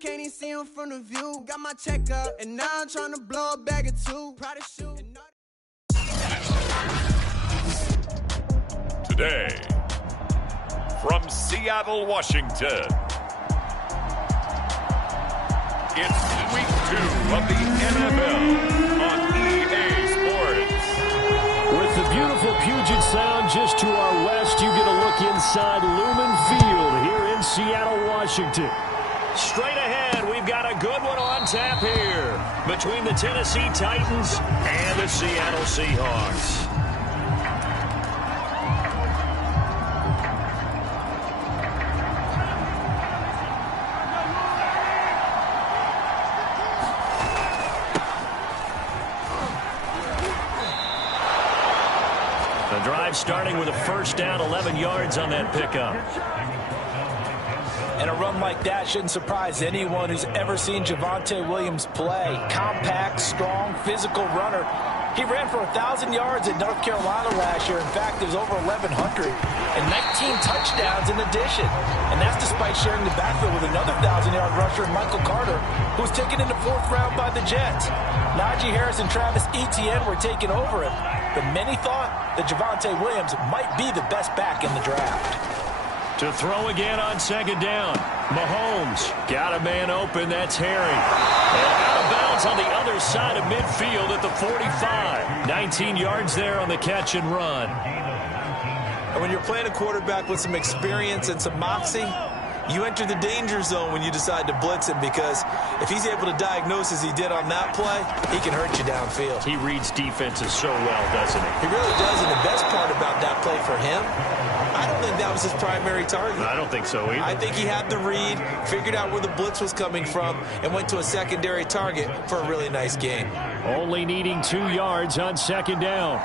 can't even see him from the view. Got my check up, and now I'm trying to blow a bag of two. Proud of shoe. Today, from Seattle, Washington, it's week 2 of the NFL on EA Sports. With the beautiful Puget Sound just to our west, you get a look inside Lumen Field here in Seattle, Washington. Straight ahead, we've got a good one on tap here between the Tennessee Titans and the Seattle Seahawks. The drive starting with a first down, 11 yards on that pickup. And a run like that shouldn't surprise anyone who's ever seen Javonte Williams play. Compact, strong, physical runner. He ran for 1,000 yards in North Carolina last year. In fact, it was over 1,100 and 19 touchdowns in addition. And that's despite sharing the backfield with another 1,000-yard rusher, Michael Carter, who was taken in the 4th round by the Jets. Najee Harris and Travis Etienne were taking over him. But many thought that Javonte Williams might be the best back in the draft. To throw again on second down. Mahomes got a man open. That's Harry. And out of bounds on the other side of midfield at the 45. 19 yards there on the catch and run. And when you're playing a quarterback with some experience and some moxie, you enter the danger zone when you decide to blitz him, because if he's able to diagnose as he did on that play, he can hurt you downfield. He reads defenses so well, doesn't he? He really does, and the best part about that play for him, I don't think that was his primary target. I don't think so either. I think he had the read, figured out where the blitz was coming from, and went to a secondary target for a really nice gain. Only needing 2 yards on second down.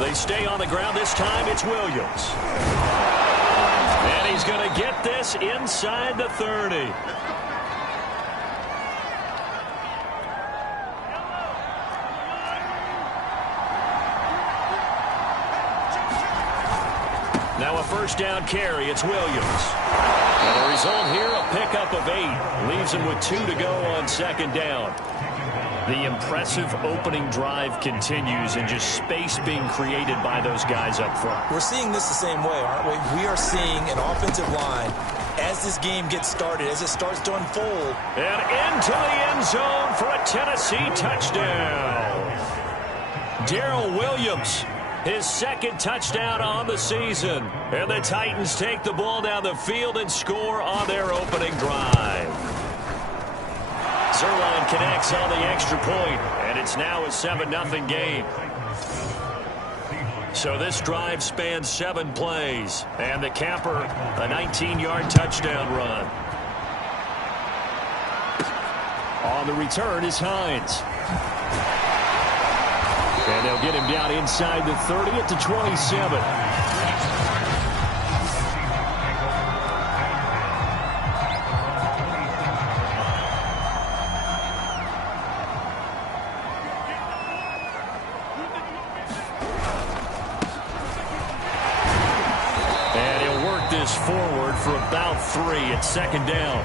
They stay on the ground. This time it's Williams. And he's going to get this inside the 30. Now a first down carry. It's Williams. And the result here, a pickup of 8. Leaves him with 2 to go on second down. The impressive opening drive continues, and just space being created by those guys up front. We're seeing this the same way, aren't we? We are seeing an offensive line, as this game gets started, as it starts to unfold. And into the end zone for a Tennessee touchdown. Darrell Williams, his 2nd touchdown on the season. And the Titans take the ball down the field and score on their opening drive. Zerline connects on the extra point, and it's now a 7-0 game. So this drive spans 7 plays, and the capper, a 19-yard touchdown run. On the return is Hines. And they'll get him down inside the 30 at the 27. Forward for about 3 at second down.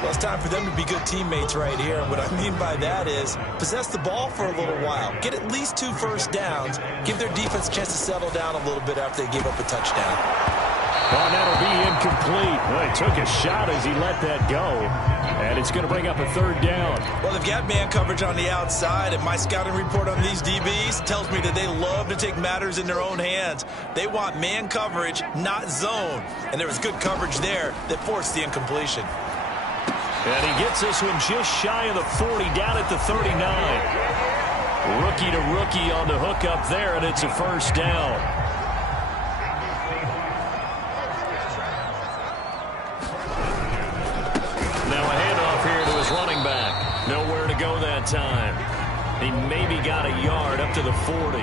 Well, it's time for them to be good teammates right here. And what I mean by that is possess the ball for a little while. Get at least 2 first downs. Give their defense a chance to settle down a little bit after they give up a touchdown. Oh, that'll be incomplete. Well, he took a shot as he let that go. And it's going to bring up a 3rd down. Well, they've got man coverage on the outside, and my scouting report on these DBs tells me that they love to take matters in their own hands. They want man coverage, not zone. And there was good coverage there that forced the incompletion. And he gets this one just shy of the 40, down at the 39. Rookie to rookie on the hook up there, and it's a first down. Now a handoff here to his running back. Nowhere to go that time. He maybe got a yard up to the 40.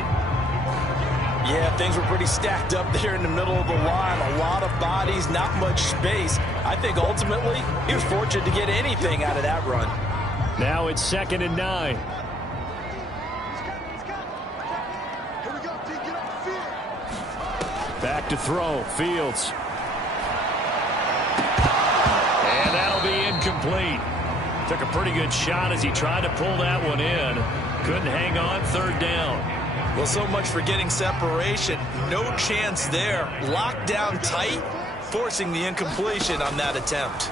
Yeah, things were pretty stacked up there in the middle of the line. A lot of bodies, not much space. I think ultimately he was fortunate to get anything out of that run. Now it's 2nd and 9. Back to throw. Fields. And that'll be incomplete. Took a pretty good shot as he tried to pull that one in. Couldn't hang on. Third down. Well, so much for getting separation. No chance there. Locked down tight, forcing the incompletion on that attempt.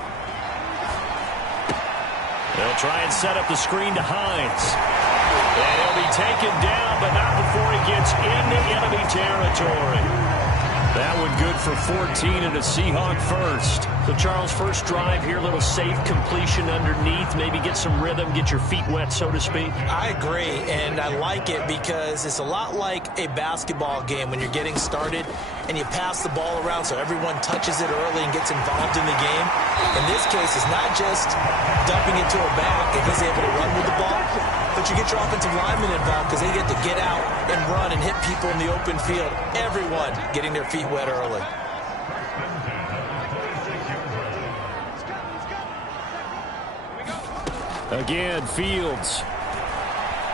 They'll try and set up the screen to Hines. And he'll be taken down, but not before he gets into enemy territory. That one good for 14 and a Seahawk first. So, Charles, first drive here, little safe completion underneath. Maybe get some rhythm, get your feet wet, so to speak. I agree, and I like it because it's a lot like a basketball game when you're getting started and you pass the ball around so everyone touches it early and gets involved in the game. In this case, it's not just dumping it to a back if he's able to run with the ball, but you get your offensive linemen involved because they get to get out and run and hit people in the open field. Everyone getting their feet wet early. Again, Fields.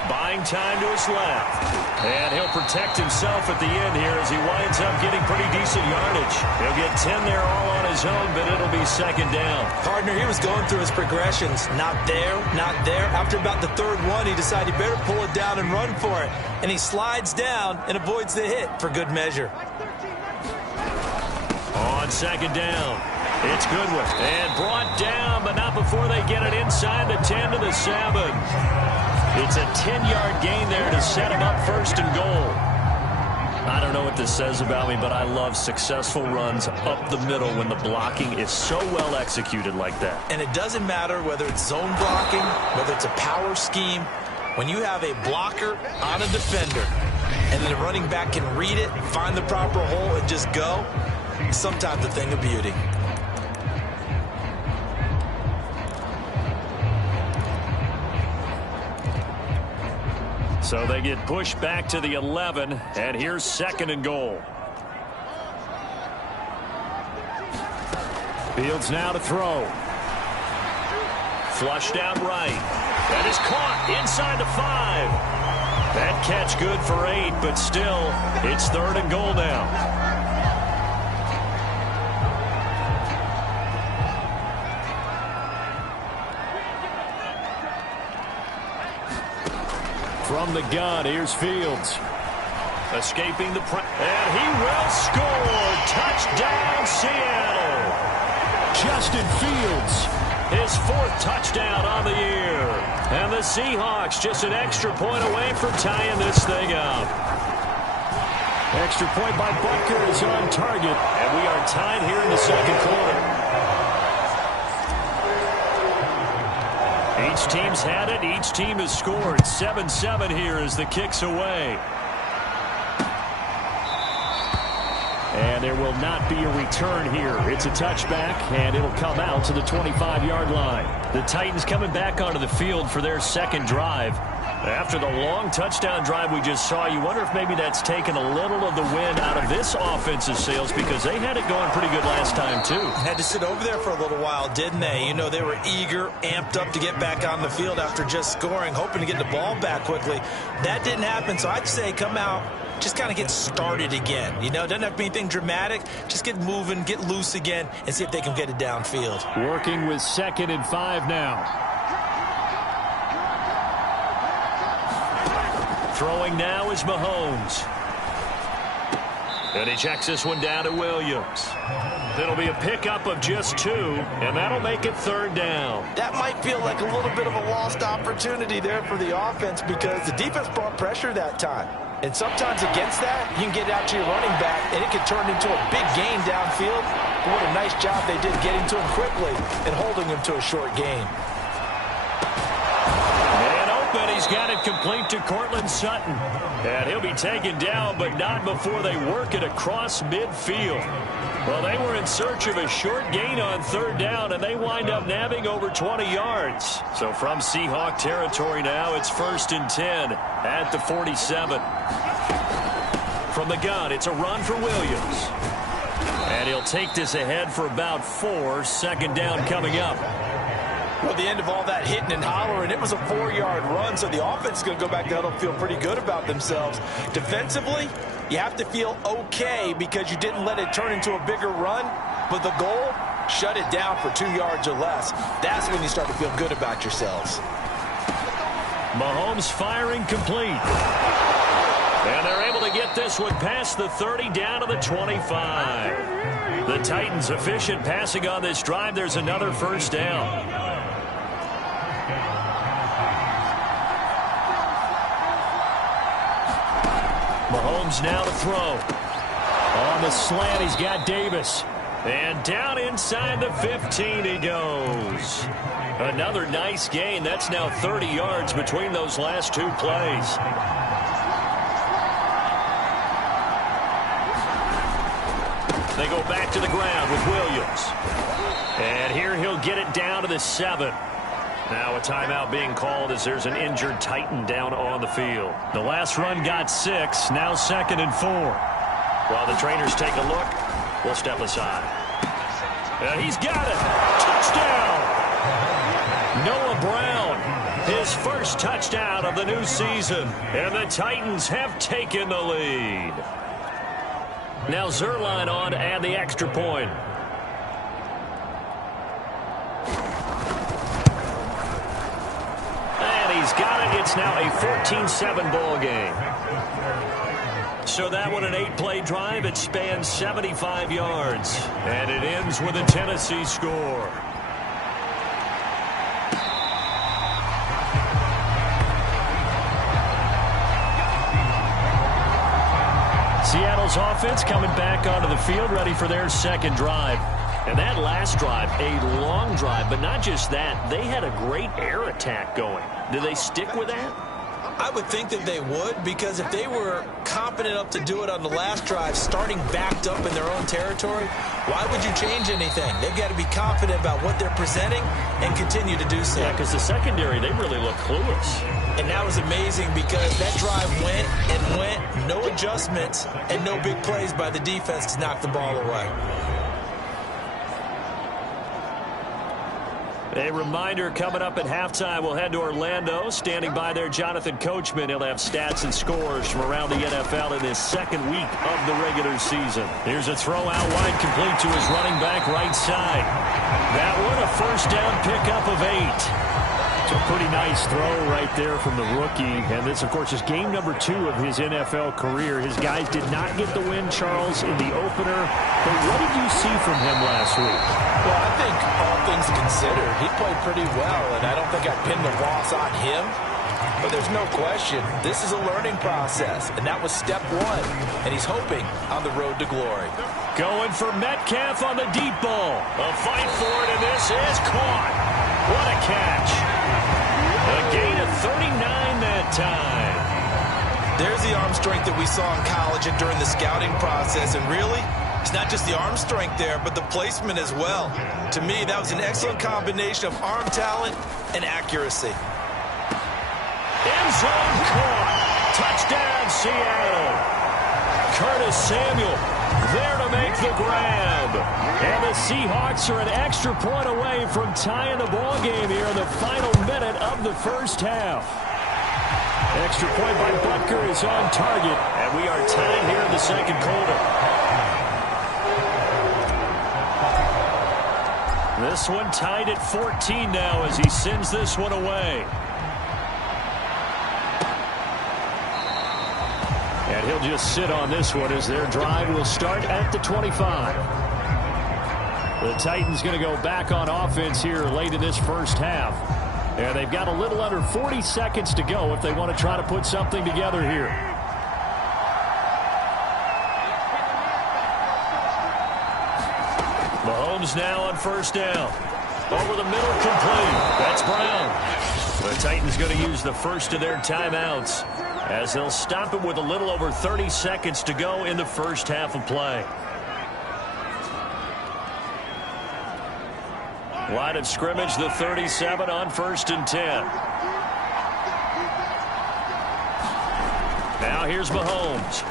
Buying time to his left. And he'll protect himself at the end here as he winds up getting pretty decent yardage. He'll get 10 there all on his own, but it'll be second down. Partner, he was going through his progressions. Not there, not there. After about the third one, he decided he better pull it down and run for it. And he slides down and avoids the hit for good measure. On second down, it's Goodwin. And brought down, but not before they get it inside the 10 to the 7. It's a 10-yard gain there to set him up first and goal. I don't know what this says about me, but I love successful runs up the middle when the blocking is so well executed like that. And it doesn't matter whether it's zone blocking, whether it's a power scheme. When you have a blocker on a defender and then the running back can read it, find the proper hole, and just go, it's sometimes a thing of beauty. So they get pushed back to the 11, and here's second and goal. Fields now to throw. Flushed out right. That is caught inside the 5. That catch good for 8, but still, it's third and goal now. From the gun, here's Fields. Escaping the press. And he will score. Touchdown, Seattle. Justin Fields, his 4th touchdown on the year. And the Seahawks just an extra point away from tying this thing up. Extra point by Butker is on target. And we are tied here in the second quarter. Each team's had it. Each team has scored. 7-7 here as the kick's away. And there will not be a return here. It's a touchback, and it'll come out to the 25-yard line. The Titans coming back onto the field for their second drive. After the long touchdown drive we just saw, you wonder if maybe that's taken a little of the wind out of this offensive sails because they had it going pretty good last time, too. Had to sit over there for a little while, didn't they? You know, they were eager, amped up to get back on the field after just scoring, hoping to get the ball back quickly. That didn't happen, so I'd say come out, just kind of get started again. You know, it doesn't have to be anything dramatic. Just get moving, get loose again, and see if they can get it downfield. Working with 2nd and 5 now. Throwing now is Mahomes. And he checks this one down to Williams. It'll be a pickup of just 2, and that'll make it third down. That might feel like a little bit of a lost opportunity there for the offense because the defense brought pressure that time. And sometimes against that, you can get out to your running back, and it can turn into a big gain downfield. But what a nice job they did getting to him quickly and holding him to a short gain. But he's got it complete to Cortland Sutton. And he'll be taken down, but not before they work it across midfield. Well, they were in search of a short gain on third down, and they wind up nabbing over 20 yards. So from Seahawk territory now, it's 1st and 10 at the 47. From the gun, it's a run for Williams. And he'll take this ahead for about 4. Second down coming up. Well, the end of all that hitting and hollering, it was a 4-yard run, so the offense is going to go back to huddle and feel pretty good about themselves. Defensively, you have to feel okay because you didn't let it turn into a bigger run, but the goal, shut it down for 2 yards or less. That's when you start to feel good about yourselves. Mahomes firing complete. And they're able to get this one past the 30 down to the 25. The Titans efficient passing on this drive. There's another first down. Mahomes now to throw. On the slant, he's got Davis. And down inside the 15 he goes. Another nice gain. That's now 30 yards between those last 2 plays. They go back to the ground with Williams. And here he'll get it down to the 7. Now a timeout being called as there's an injured Titan down on the field. The last run got 6, now 2nd and 4. While the trainers take a look, we'll step aside. And he's got it. Touchdown! Noah Brown, his first touchdown of the new season. And the Titans have taken the lead. Now Zerline on to add the extra point. He's got it. It's now a 14-7 ball game. So that one an 8-play drive. It spans 75 yards. And it ends with a Tennessee score. Seattle's offense coming back onto the field, ready for their second drive. And that last drive, a long drive, but not just that. They had a great air attack going. Do they stick with that? I would think that they would, because if they were competent enough to do it on the last drive, starting backed up in their own territory, why would you change anything? They've got to be confident about what they're presenting and continue to do so. Yeah, because the secondary, they really look clueless. And that was amazing because that drive went and went, no adjustments, and no big plays by the defense to knock the ball away. A reminder coming up at halftime, we'll head to Orlando. Standing by there, Jonathan Coachman. He'll have stats and scores from around the NFL in this second week of the regular season. Here's a throw out wide, complete to his running back right side. That one, a first down pickup of 8. It's a pretty nice throw right there from the rookie. And this, of course, is game number 2 of his NFL career. His guys did not get the win, Charles, in the opener. But what did you see from him last week? Well, I think all things considered, he played pretty well, and I don't think I'd pin the loss on him. But there's no question, this is a learning process, and that was step 1. And he's hoping on the road to glory. Going for Metcalf on the deep ball. A fight for it, and this is caught. What a catch. A gain of 39 that time. There's the arm strength that we saw in college and during the scouting process. And really, it's not just the arm strength there, but the placement as well. To me, that was an excellent combination of arm talent and accuracy. End zone caught. Touchdown, Seattle. Curtis Samuel there to make the grab. And the Seahawks are an extra point away from tying the ball game here in the final minute of the first half. Extra point by Butker is on target, and we are tied here in the second quarter. This one tied at 14 now as he sends this one away. And he'll just sit on this one as their drive will start at the 25. The Titans going to go back on offense here late in this first half. And they've got a little under 40 seconds to go if they want to try to put something together here. Mahomes now on first down. Over the middle, complete. That's Brown. The Titans going to use the first of their timeouts as they'll stop it with a little over 30 seconds to go in the first half of play. Line of scrimmage, the 37 on 1st and 10. Now here's Mahomes.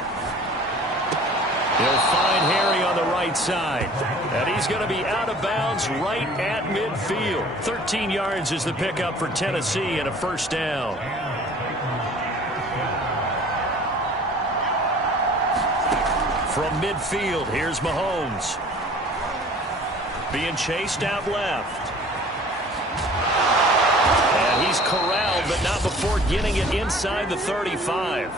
He'll find Harry on the right right side. And he's going to be out of bounds right at midfield. 13 yards is the pickup for Tennessee and a first down. From midfield, here's Mahomes. Being chased out left. And he's corralled, but not before getting it inside the 35.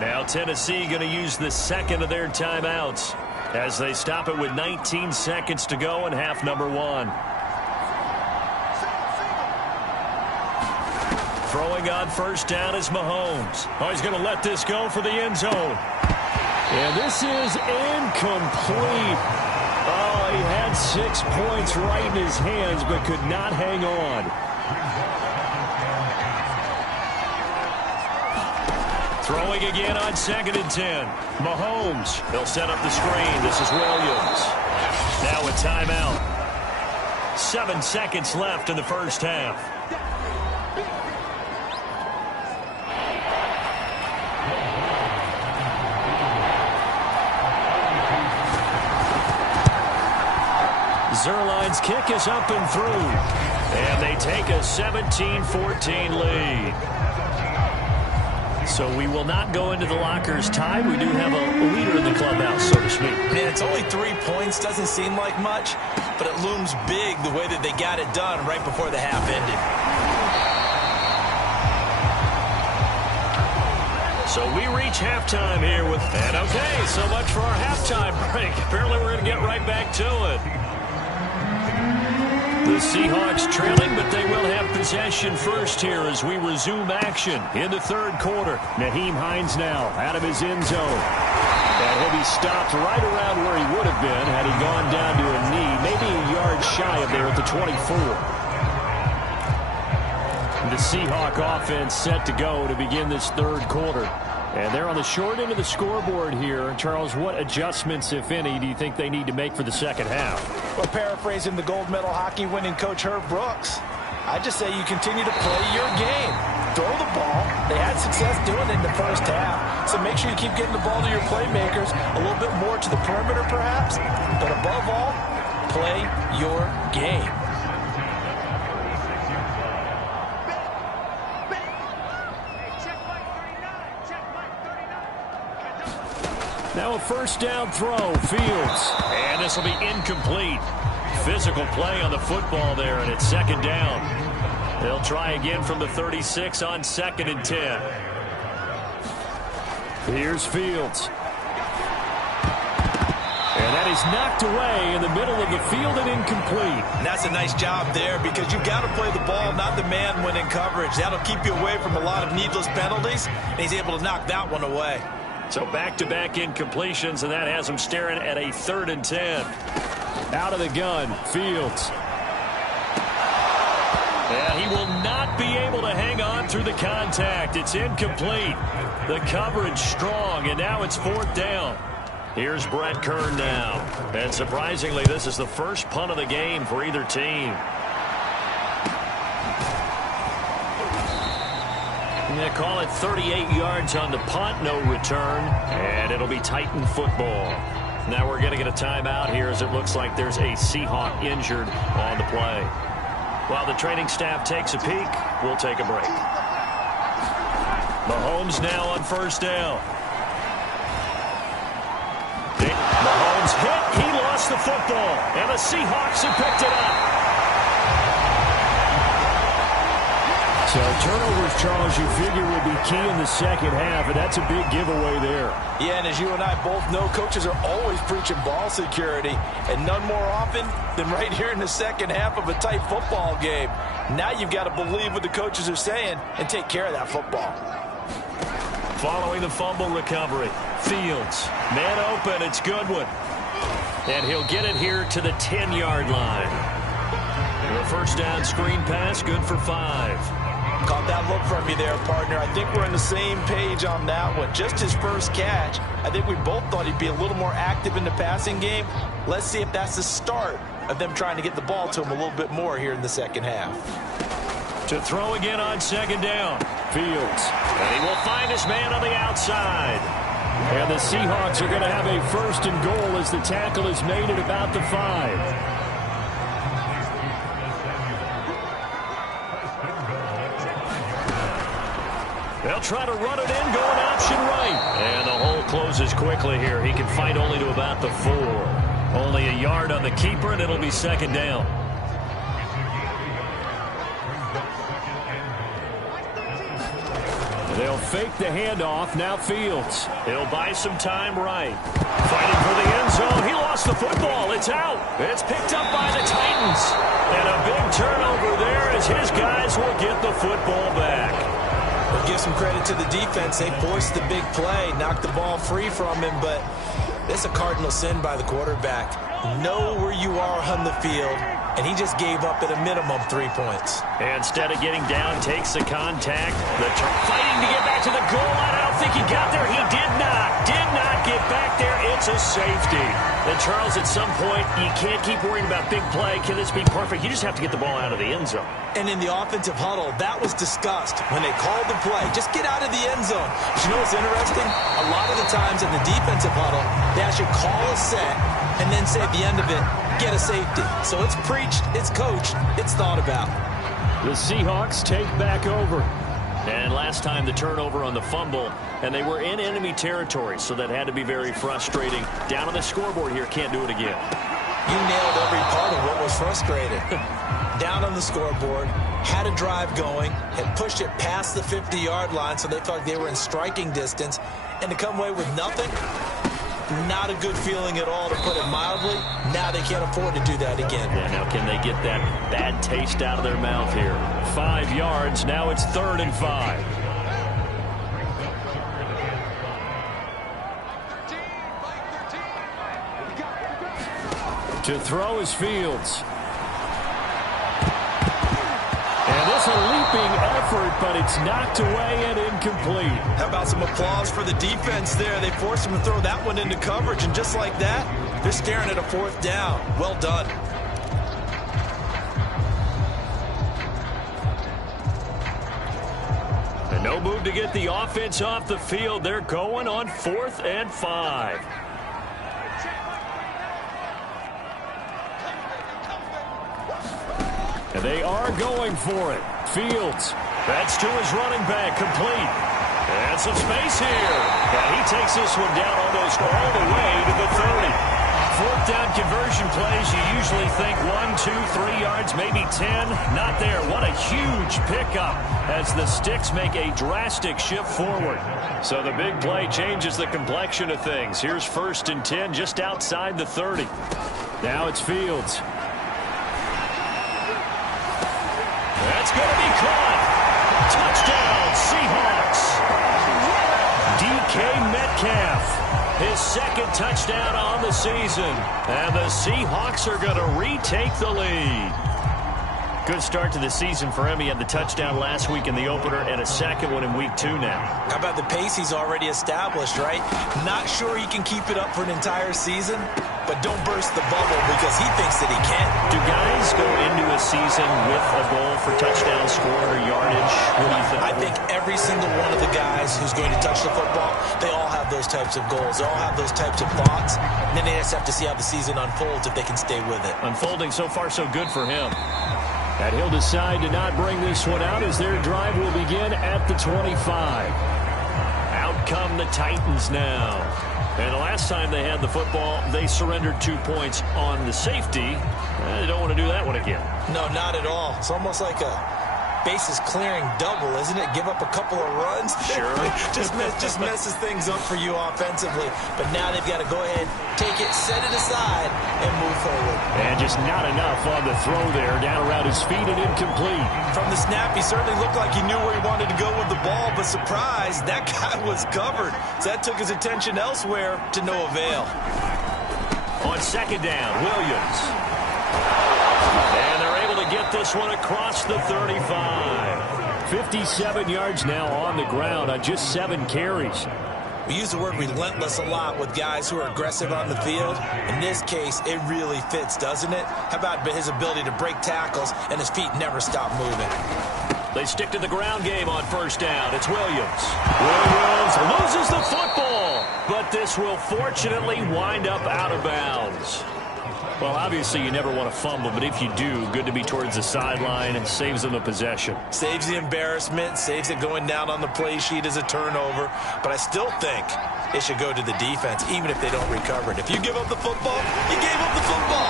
Now Tennessee going to use the second of their timeouts as they stop it with 19 seconds to go in half number one. Throwing on first down is Mahomes. Oh, he's going to let this go for the end zone. And this is incomplete. Oh, he had 6 points right in his hands, but could not hang on. Throwing again on 2nd and 10. Mahomes. They'll set up the screen. This is Williams. Now a timeout. 7 seconds left in the first half. Zerline's kick is up and through. And they take a 17-14 lead. So we will not go into the lockers tied. We do have a leader in the clubhouse, so to speak. Man, it's only 3 points. Doesn't seem like much, but it looms big the way that they got it done right before the half ended. So we reach halftime here with... And okay, so much for our halftime break. Apparently we're going to get right back to it. The Seahawks trailing, but they will have possession first here as we resume action in the third quarter. Nyheim Hines now out of his end zone. And he'll be stopped right around where he would have been had he gone down to a knee, maybe a yard shy of there at the 24. The Seahawk offense set to go to begin this third quarter. And they're on the short end of the scoreboard here. Charles, what adjustments, if any, do you think they need to make for the second half? Well, paraphrasing the gold medal hockey winning coach Herb Brooks, I just say you continue to play your game. Throw the ball. They had success doing it in the first half. So make sure you keep getting the ball to your playmakers, a little bit more to the perimeter perhaps. But above all, play your game. Now a first down throw, Fields. And this will be incomplete. Physical play on the football there, and it's second down. They'll try again from the 36 on 2nd and 10. Here's Fields. And that is knocked away in the middle of the field and incomplete. And that's a nice job there because you've got to play the ball, not the man when in coverage. That'll keep you away from a lot of needless penalties, and he's able to knock that one away. So back-to-back incompletions, and that has him staring at a 3rd and 10. Out of the gun, Fields. And he will not be able to hang on through the contact. It's incomplete. The coverage strong, and now it's 4th down. Here's Brett Kern now. And surprisingly, this is the first punt of the game for either team. They call it 38 yards on the punt, no return, and it'll be Titan football. Now we're going to get a timeout here as it looks like there's a Seahawk injured on the play. While the training staff takes a peek, we'll take a break. Mahomes now on first down. Mahomes hit, he lost the football, and the Seahawks have picked it up. So turnovers, Charles, you figure will be key in the second half, and that's a big giveaway there. Yeah, and as you and I both know, coaches are always preaching ball security, and none more often than right here in the second half of a tight football game. Now you've got to believe what the coaches are saying and take care of that football. Following the fumble recovery, Fields, man open, it's Goodwin. And he'll get it here to the 10-yard line. The first down screen pass, good for 5. Caught that look from you there, partner. I think we're on the same page on that one. Just his first catch. I think we both thought he'd be a little more active in the passing game. Let's see if that's the start of them trying to get the ball to him a little bit more here in the second half. To throw again on second down, Fields. And he will find his man on the outside. And the Seahawks are going to have a 1st and goal as the tackle is made at about the 5. They'll try to run it in, going option right. And the hole closes quickly here. He can fight only to about the 4. Only a yard on the keeper, and it'll be 2nd down. They'll fake the handoff. Now Fields. He'll buy some time right. Fighting for the end zone. He lost the football. It's out. It's picked up by the Titans. And a big turnover there as his guys will get the football back. We'll give some credit to the defense. They forced the big play, knocked the ball free from him, but it's a cardinal sin by the quarterback. Know where you are on the field, and he just gave up at a minimum 3 points. And instead of getting down, takes the contact. Fighting to get back to the goal line. I don't think he got there. He did not get back there. It's a safety. And Charles, at some point, you can't keep worrying about big play. Can this be perfect? You just have to get the ball out of the end zone. And in the offensive huddle, that was discussed when they called the play. Just get out of the end zone. But you know what's interesting? A lot of the times in the defensive huddle, they actually call a set and then say at the end of it, get a safety. So it's preached, it's coached, it's thought about. The Seahawks take back over. And last time the turnover on the fumble, and they were in enemy territory, so that had to be very frustrating. Down on the scoreboard here, can't do it again. You nailed every part of what was frustrating. Down on the scoreboard, had a drive going, had pushed it past the 50-yard line, so they felt they were in striking distance, and to come away with nothing, not a good feeling at all, to put it mildly. Now they can't afford to do that again. Yeah, now can they get that bad taste out of their mouth here? 5 yards, now it's 3rd and 5. To throw is Fields. And this a leaping effort, but it's knocked away and incomplete. How about some applause for the defense there? They forced him to throw that one into coverage, and just like that, they're staring at a 4th down. Well done. And no move to get the offense off the field. They're going on 4th and 5. And they are going for it. Fields. That's to his running back. Complete. And some space here. And he takes this one down almost all the way to the 30. 4th down conversion plays, you usually think 1, 2, 3 yards, maybe 10. Not there. What a huge pickup as the Sticks make a drastic shift forward. So the big play changes the complexion of things. Here's 1st and 10 just outside the 30. Now it's Fields. That's going to be caught. Touchdown, Seahawks. DK Metcalf, his 2nd touchdown on the season. And the Seahawks are going to retake the lead. Good start to the season for him. He had the touchdown last week in the opener and a 2nd one in week 2 now. How about the pace he's already established, right? Not sure he can keep it up for an entire season, but don't burst the bubble because he thinks that he can. Do guys go into a season with a goal for touchdown scored or yardage? What do you think? I think every single one of the guys who's going to touch the football, they all have those types of goals. They all have those types of thoughts. And then they just have to see how the season unfolds if they can stay with it. Unfolding so far so good for him. And he'll decide to not bring this one out as their drive will begin at the 25. Out come the Titans now. And the last time they had the football, they surrendered 2 points on the safety. They don't want to do that one again. No, not at all. It's almost like a bases clearing double, isn't it? Give up a couple of runs. Sure. just messes things up for you offensively. But now they've got to go ahead, take it, set it aside, and move forward. And just not enough on the throw there. Down around his feet and incomplete. From the snap, he certainly looked like he knew where he wanted to go with the ball, but surprise, that guy was covered. So that took his attention elsewhere to no avail. On 2nd down, Williams. And they're able to get this one across the 35. 57 yards now on the ground on just 7 carries. We use the word relentless a lot with guys who are aggressive on the field. In this case, it really fits, doesn't it? How about his ability to break tackles and his feet never stop moving? They stick to the ground game on 1st down. It's Williams. Williams loses the football, but this will fortunately wind up out of bounds. Well, obviously you never want to fumble, but if you do, good to be towards the sideline and saves them the possession. Saves the embarrassment, saves it going down on the play sheet as a turnover. But I still think it should go to the defense, even if they don't recover it. If you give up the football, you gave up the football.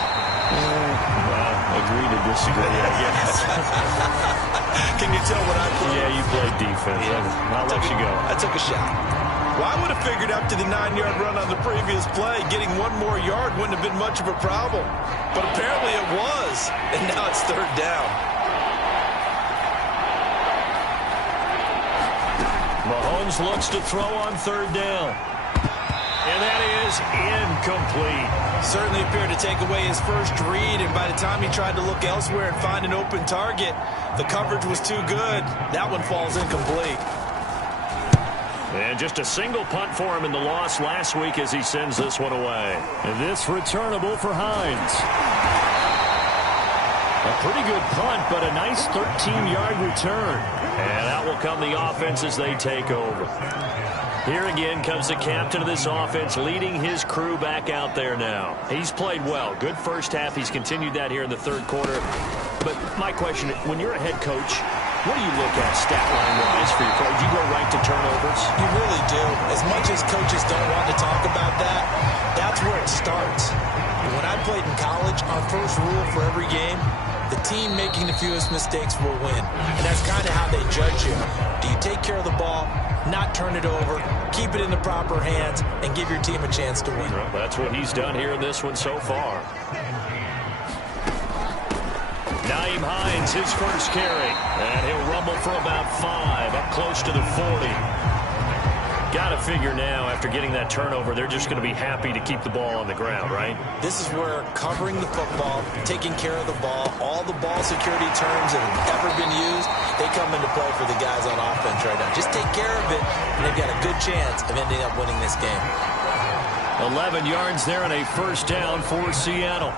Well, agree to disagree, I guess. Can you tell what I played? Yeah, you played defense. Yeah. I'll let you go. I took a shot. Well, I would have figured after the 9-yard run on the previous play, getting one more yard wouldn't have been much of a problem. But apparently it was, and now it's third down. Mahomes looks to throw on third down. And that is incomplete. Certainly appeared to take away his first read, and by the time he tried to look elsewhere and find an open target, the coverage was too good. That one falls incomplete. And just a single punt for him in the loss last week as he sends this one away. And this returnable for Hines. A pretty good punt, but a nice 13-yard return. And out will come the offense as they take over. Here again comes the captain of this offense, leading his crew back out there now. He's played well. Good first half. He's continued that here in the third quarter. But my question, when you're a head coach, what do you look at stat line-wise for your coach? You go right to turnovers? You really do. As much as coaches don't want to talk about that, that's where it starts. When I played in college, our first rule for every game, the team making the fewest mistakes will win. And that's kind of how they judge you. Do you take care of the ball, not turn it over, keep it in the proper hands, and give your team a chance to win? Well, that's what he's done here in this one so far. Nyheim Hines, his first carry. And he'll rumble for about 5, up close to the 40. Got to figure now, after getting that turnover, they're just going to be happy to keep the ball on the ground, right? This is where covering the football, taking care of the ball, all the ball security terms that have ever been used, they come into play for the guys on offense right now. Just take care of it, and they've got a good chance of ending up winning this game. 11 yards there and a first down for Seattle.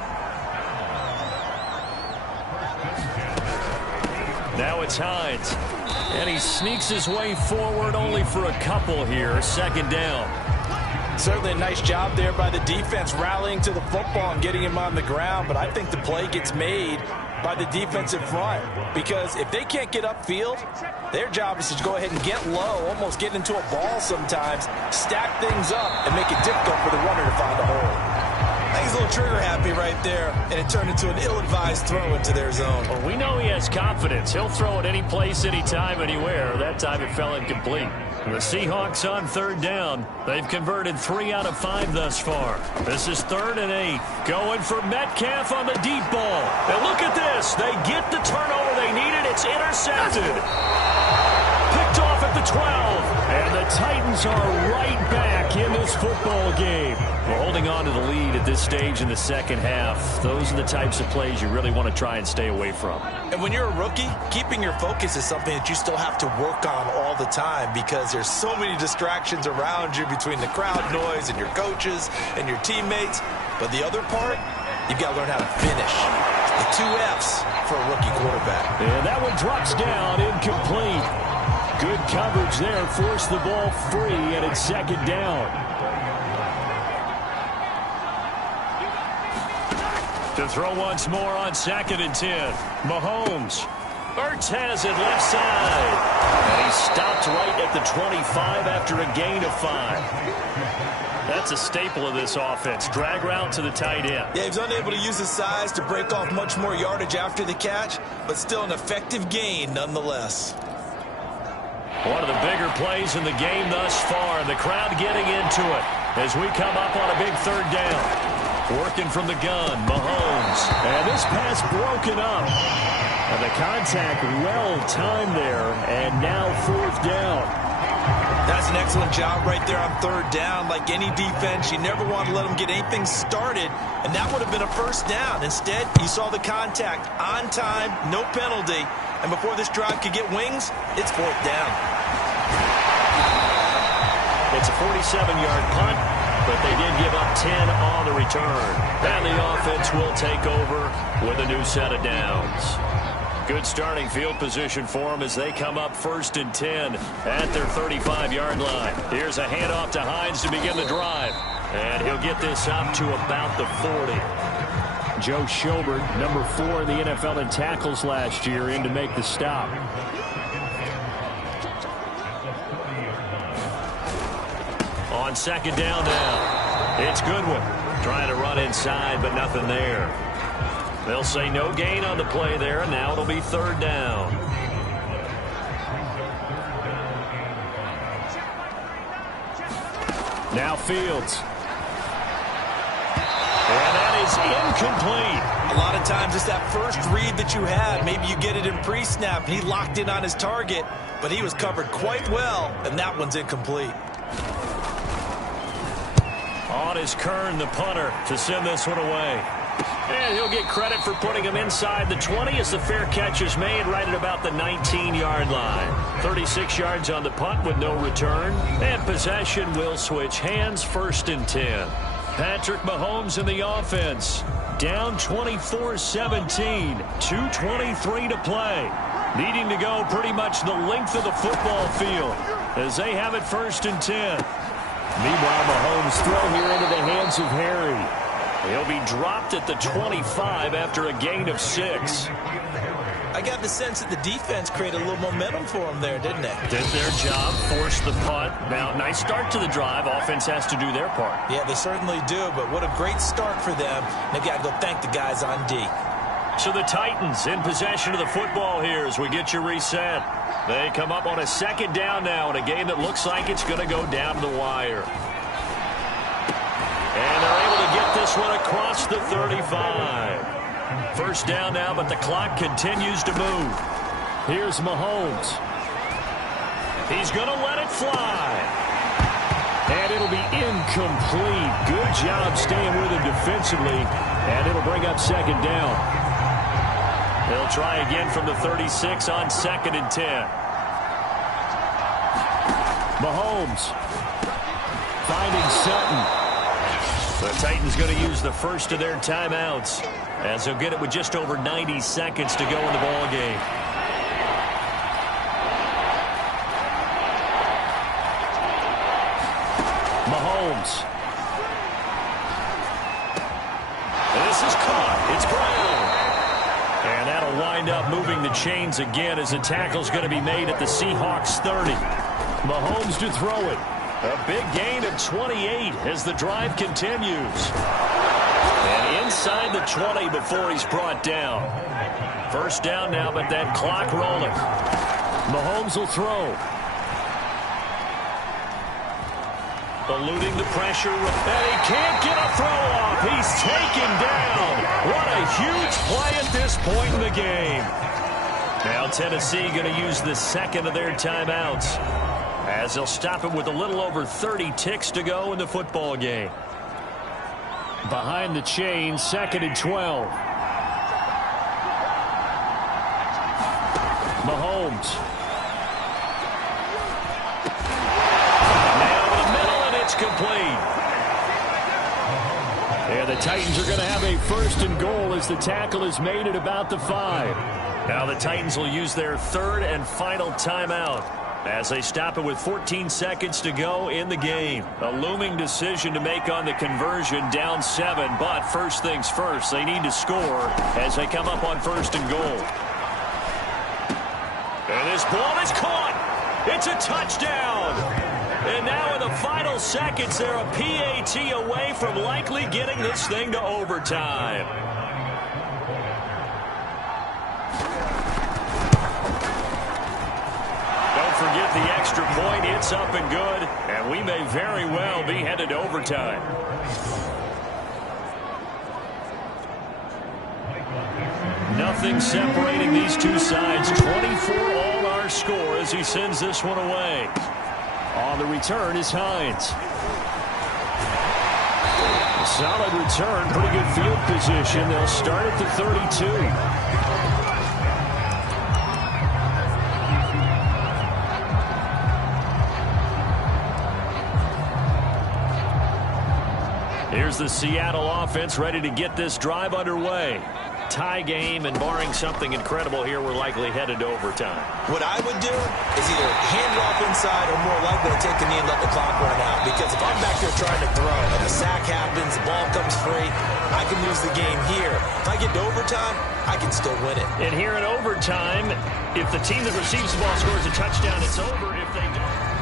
Now it's Hines. And he sneaks his way forward only for a couple here. Second down. Certainly a nice job there by the defense rallying to the football and getting him on the ground. But I think the play gets made by the defensive front. Because if they can't get upfield, their job is to go ahead and get low, almost get into a ball sometimes, stack things up, and make it difficult for the runner to find a hole. I think he's a little trigger happy right there, and it turned into an ill-advised throw into their zone. Well, we know he has confidence. He'll throw it any place, anytime, anywhere. That time it fell incomplete. The Seahawks on third down. They've converted 3 out of 5 thus far. This is 3rd and 8. Going for Metcalf on the deep ball. And look at this. They get the turnover they needed. It's intercepted. Picked off at the 12. And the Titans are right back in this football game. We're holding on to the lead at this stage in the second half. Those are the types of plays you really want to try and stay away from. And when you're a rookie, keeping your focus is something that you still have to work on all the time because there's so many distractions around you between the crowd noise and your coaches and your teammates. But the other part, you've got to learn how to finish. The 2 F's for a rookie quarterback. And that one drops down, incomplete. Good coverage there, forced the ball free, and it's second down. To throw once more on 2nd and 10. Mahomes. Ertz has it left side. And he stopped right at the 25 after a gain of 5. That's a staple of this offense. Drag route to the tight end. Yeah, he's unable to use his size to break off much more yardage after the catch, but still an effective gain nonetheless. One of the bigger plays in the game thus far. The crowd getting into it as we come up on a big third down. Working from the gun, Mahomes. And this pass broken up. And the contact well-timed there. And now 4th down. That's an excellent job right there on 3rd down. Like any defense, you never want to let them get anything started. And that would have been a first down. Instead, you saw the contact on time, no penalty. And before this drive could get wings, it's 4th down. It's a 47-yard punt, but they did give up 10 on the return. And the offense will take over with a new set of downs. Good starting field position for them as they come up 1st and 10 at their 35-yard line. Here's a handoff to Hines to begin the drive. And he'll get this up to about the 40. Joe Schobert, number 4 in the NFL in tackles last year, in to make the stop. On 2nd down now, it's Goodwin trying to run inside, but nothing there. They'll say no gain on the play there, and now it'll be 3rd down. Now Fields. And that is incomplete. A lot of times it's that first read that you had. Maybe you get it in pre-snap, and he locked in on his target, but he was covered quite well, and that one's incomplete. On is Kern, the punter, to send this one away. And he'll get credit for putting him inside the 20 as the fair catch is made right at about the 19-yard line. 36 yards on the punt with no return. And possession will switch hands, 1st and 10. Patrick Mahomes in the offense. Down 24-17. 2:23 to play. Needing to go pretty much the length of the football field as they have it 1st and 10. Meanwhile, Mahomes thrown here into the hands of Harry. He'll be dropped at the 25 after a gain of 6. I got the sense that the defense created a little momentum for them there, didn't they? Did their job, forced the punt. Now, nice start to the drive. Offense has to do their part. Yeah, they certainly do, but what a great start for them. They've got to go thank the guys on D. So the Titans in possession of the football here as we get you reset. They come up on a 2nd down now in a game that looks like it's going to go down to the wire. And they're able to get this one across the 35. 1st down now, but the clock continues to move. Here's Mahomes. He's going to let it fly. And it'll be incomplete. Good job staying with him defensively. And it'll bring up 2nd down. They'll try again from the 36 on 2nd and 10. Mahomes finding Sutton. The Titans going to use the first of their timeouts as they'll get it with just over 90 seconds to go in the ball game. Mahomes. This is caught. It's Brown. And that'll wind up moving the chains again as the tackle's going to be made at the Seahawks 30. Mahomes to throw it. A big gain of 28 as the drive continues. And inside the 20 before he's brought down. 1st down now, but that clock rolling. Mahomes will throw. Eluding the pressure, and he can't get a throw off. He's taken down. What a huge play at this point in the game. Now Tennessee going to use the 2nd of their timeouts as they'll stop it with a little over 30 ticks to go in the football game. Behind the chain, 2nd and 12. Mahomes. Now the middle, and it's complete. And the Titans are going to have a 1st and goal as the tackle is made at about the 5. Now the Titans will use their 3rd and final timeout as they stop it with 14 seconds to go in the game. A looming decision to make on the conversion, down 7, but first things first, they need to score as they come up on 1st and goal. And this ball is caught. It's a touchdown. And now in the final seconds, they're a PAT away from likely getting this thing to overtime. Forget the extra point. It's up and good, and we may very well be headed to overtime. Nothing separating these two sides. 24 all our score as he sends this one away. On the return is Hines. Solid return, pretty good field position. They'll start at the 32. Here's the Seattle offense ready to get this drive underway. tie game, and barring something incredible here, we're likely headed to overtime. What I would do is either hand it off inside or more likely to take a knee and let the clock run out. Because if I'm back there trying to throw and a sack happens, the ball comes free, I can lose the game here. If I get to overtime, I can still win it. And here in overtime, if the team that receives the ball scores a touchdown, it's over. If they don't...